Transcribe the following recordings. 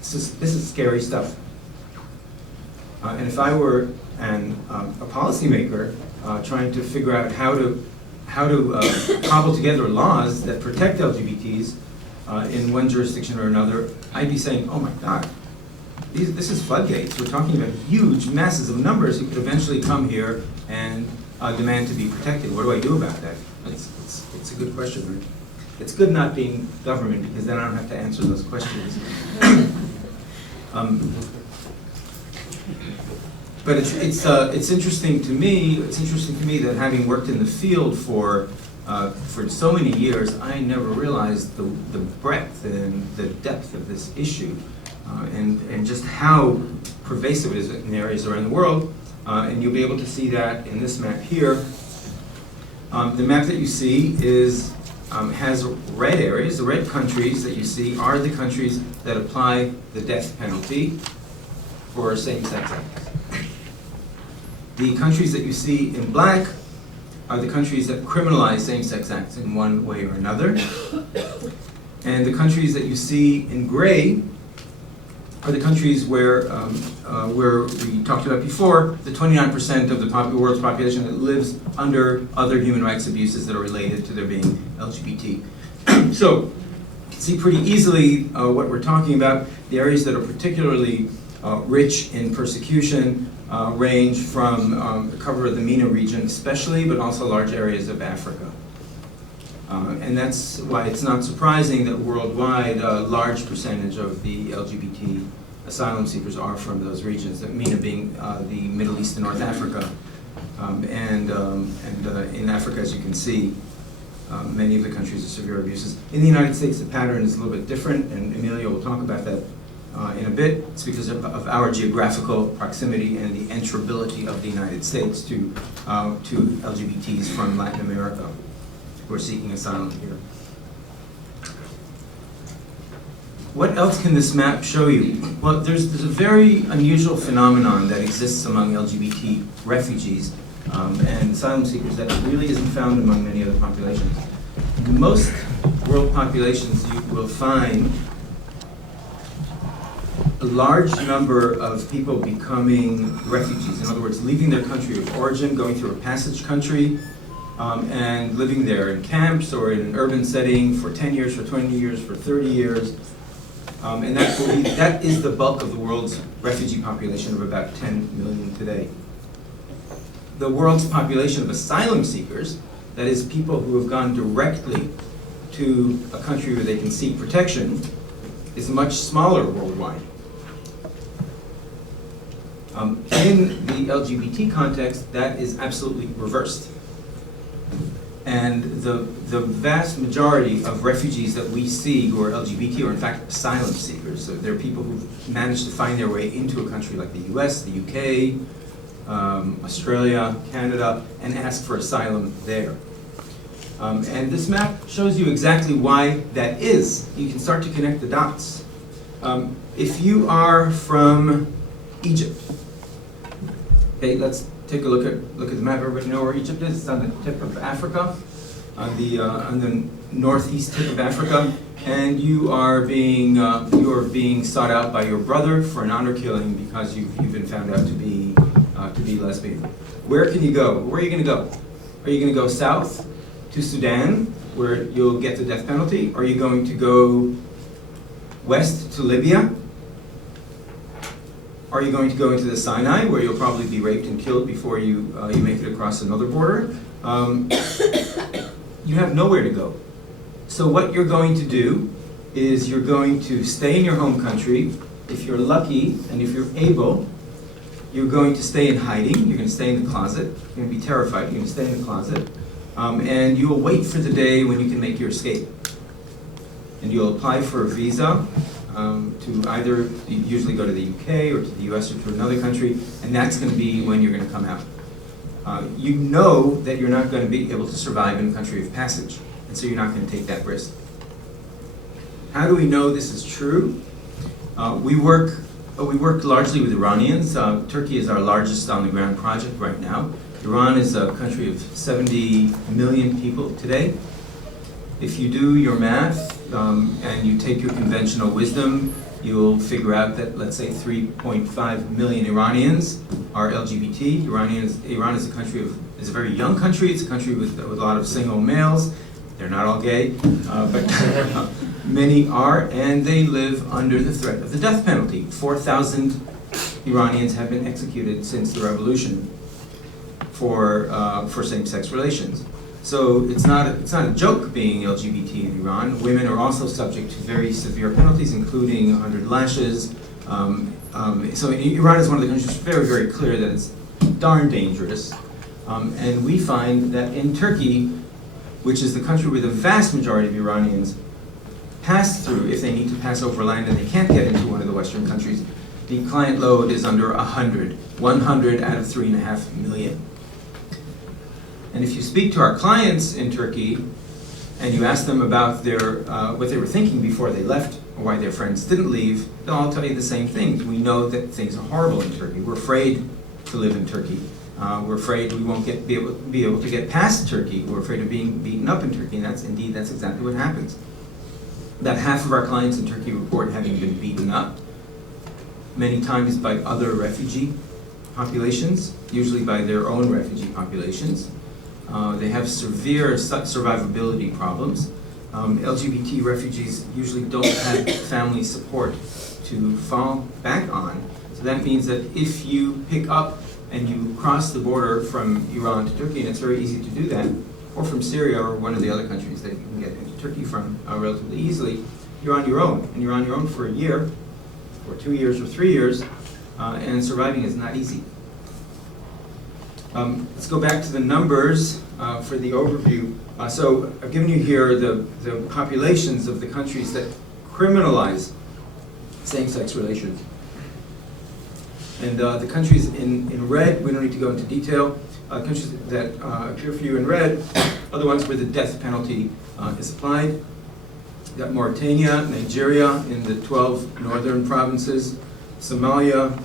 This is scary stuff. And if I were a policymaker trying to figure out how to cobble together laws that protect LGBTs in one jurisdiction or another, I'd be saying, oh my God, this is floodgates. We're talking about huge masses of numbers who could eventually come here and demand to be protected. What do I do about that? It's a good question, right? It's good not being government because then I don't have to answer those questions. But it's interesting to me. It's interesting to me that having worked in the field for so many years, I never realized the breadth and the depth of this issue, and just how pervasive it is in areas around the world. And you'll be able to see that in this map here. The map that you see has red areas. The red countries that you see are the countries that apply the death penalty for same-sex acts. The countries that you see in black are the countries that criminalize same-sex acts in one way or another. And the countries that you see in gray are the countries where we talked about before, the 29% of the world's population that lives under other human rights abuses that are related to their being LGBT. So you can see pretty easily what we're talking about. The areas that are particularly rich in persecution range from cover of the MENA region especially, but also large areas of Africa. And that's why it's not surprising that worldwide a large percentage of the LGBT asylum seekers are from those regions, MENA being the Middle East and North Africa. And in Africa, as you can see, many of the countries of severe abuses. In the United States, the pattern is a little bit different, and Amelia will talk about that in a bit. It's because of our geographical proximity and the enterability of the United States to LGBTs from Latin America who are seeking asylum here. What else can this map show you? Well, there's a very unusual phenomenon that exists among LGBT refugees and asylum seekers that really isn't found among many other populations. In most world populations, you will find a large number of people becoming refugees. In other words, leaving their country of origin, going through a passage country, and living there in camps or in an urban setting for 10 years, for 20 years, for 30 years. And that is the bulk of the world's refugee population of about 10 million today. The world's population of asylum seekers, that is people who have gone directly to a country where they can seek protection, is much smaller worldwide. In the LGBT context, that is absolutely reversed. And the vast majority of refugees that we see who are LGBT are in fact asylum seekers. So they're people who've managed to find their way into a country like the US, the UK, Australia, Canada, and ask for asylum there. And this map shows you exactly why that is. You can start to connect the dots. If you are from Egypt, okay, let's take a look at the map. Everybody know where Egypt is? It's on the tip of Africa, on the northeast tip of Africa, and you are being sought out by your brother for an honor killing because you've been found out to be lesbian. Where can you go? Where are you going to go? Are you going to go south to Sudan, where you'll get the death penalty? Are you going to go west to Libya? Are you going to go into the Sinai, where you'll probably be raped and killed before you make it across another border? You have nowhere to go. So what you're going to do is you're going to stay in your home country. If you're lucky and if you're able, you're going to stay in hiding. You're going to stay in the closet. You're going to be terrified. You're going to stay in the closet. And you'll wait for the day when you can make your escape. And you'll apply for a visa to either usually go to the UK or to the US or to another country, and that's going to be when you're going to come out. You know that you're not going to be able to survive in a country of passage, and so you're not going to take that risk. How do we know this is true? We work largely with Iranians. Turkey is our largest on-the-ground project right now. Iran is a country of 70 million people today. If you do your math and you take your conventional wisdom you'll figure out that, let's say, 3.5 million Iranians are LGBT. Iran is a very young country. It's a country with a lot of single males. They're not all gay, but many are, and they live under the threat of the death penalty. 4,000 Iranians have been executed since the revolution for same-sex relations. So it's not a joke being LGBT in Iran. Women are also subject to very severe penalties, including 100 lashes. So Iran is one of the countries that's very, very clear that it's darn dangerous. And we find that in Turkey, which is the country where the vast majority of Iranians pass through if they need to pass over land and they can't get into one of the Western countries, the client load is under 100. 100 out of 3.5 million. And if you speak to our clients in Turkey and you ask them about their what they were thinking before they left or why their friends didn't leave, they'll all tell you the same things. We know that things are horrible in Turkey. We're afraid to live in Turkey. We're afraid we won't be able to get past Turkey. We're afraid of being beaten up in Turkey, and that's exactly what happens. About half of our clients in Turkey report having been beaten up, many times by other refugee populations, usually by their own refugee populations. They have severe survivability problems. LGBT refugees usually don't have family support to fall back on. So that means that if you pick up and you cross the border from Iran to Turkey, and it's very easy to do that, or from Syria or one of the other countries that you can get into Turkey from relatively easily, you're on your own. And you're on your own for a year, or 2 years, or 3 years, and surviving is not easy. Let's go back to the numbers for the overview. So I've given you here the populations of the countries that criminalize same-sex relations. And the countries in red, we don't need to go into detail. Countries that appear for you in red are the ones where the death penalty is applied. You've got Mauritania, Nigeria in the 12 northern provinces, Somalia,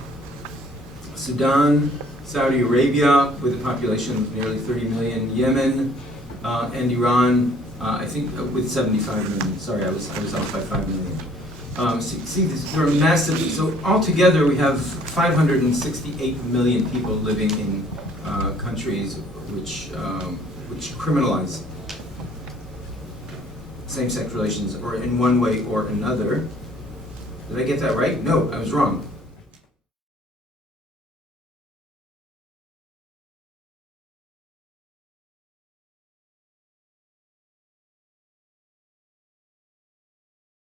Sudan, Saudi Arabia with a population of nearly 30 million, Yemen, and Iran, I think with 75 million. Sorry, I was off by 5 million. So you see, they're massive. So altogether, we have 568 million people living in countries which criminalize same-sex relations, or in one way or another. Did I get that right? No, I was wrong.